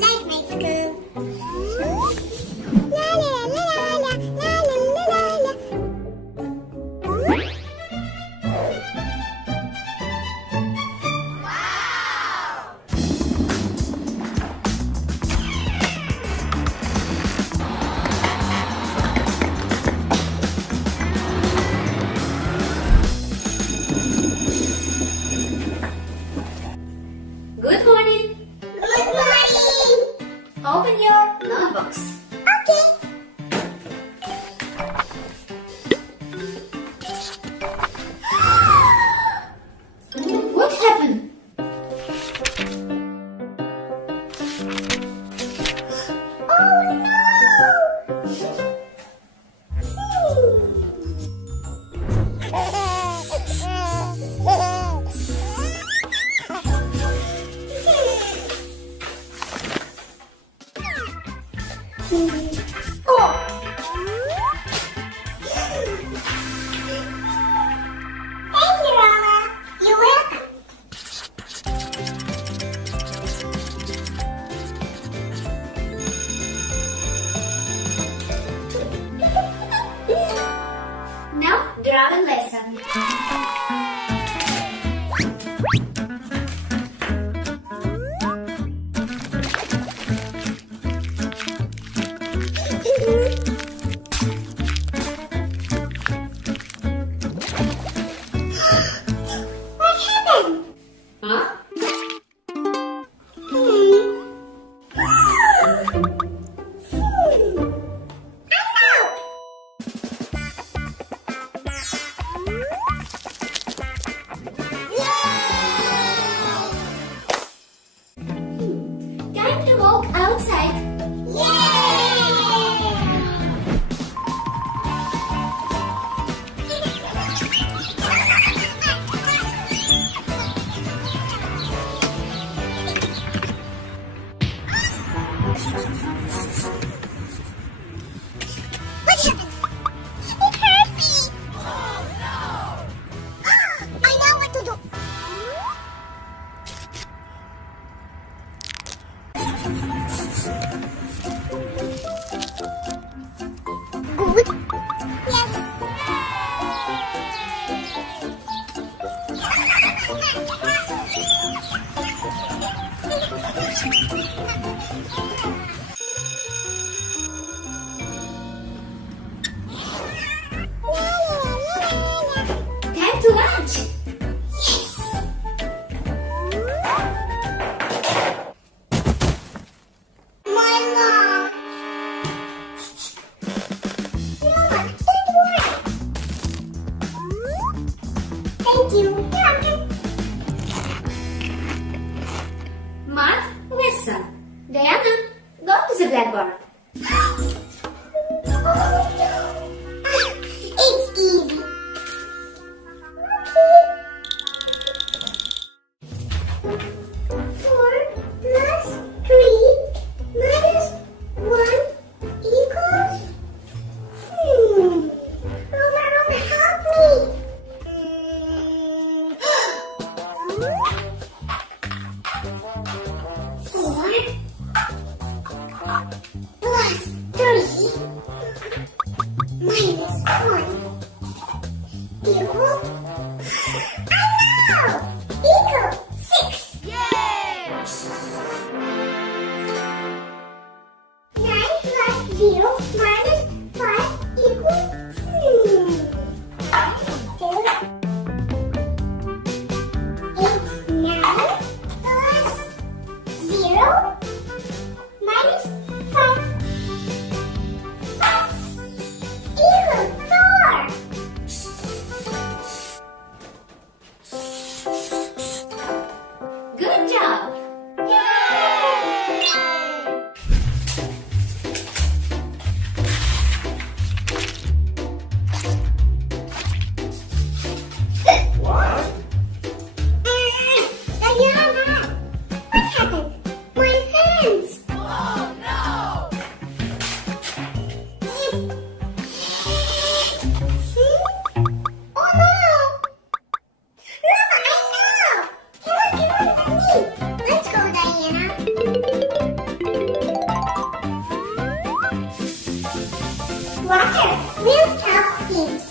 like my school. La la la la la la la la la. Good morning. Good morning. Open your notebooks. Okay. What happened? Oh no. Oh. Thank you, Rama. You're welcome. Now, drawing lesson. What happened? Huh? Time to walk outside. What happened? It hurt me. Oh no! I know what to do. Good. Yes. Time to lunch. My mom. Mama, don't worry. Thank you. Math lesson. Diana, go to the blackboard. Oh no. It's easy. Okay. 4 plus 3 minus 1 equals. Roma, help me. 4 plus 3 minus 1 equal. I know! Equal 6. 9 plus 0 minus 5 equal. 8, 9 plus 0 minus 5 equal 4. Water will help him.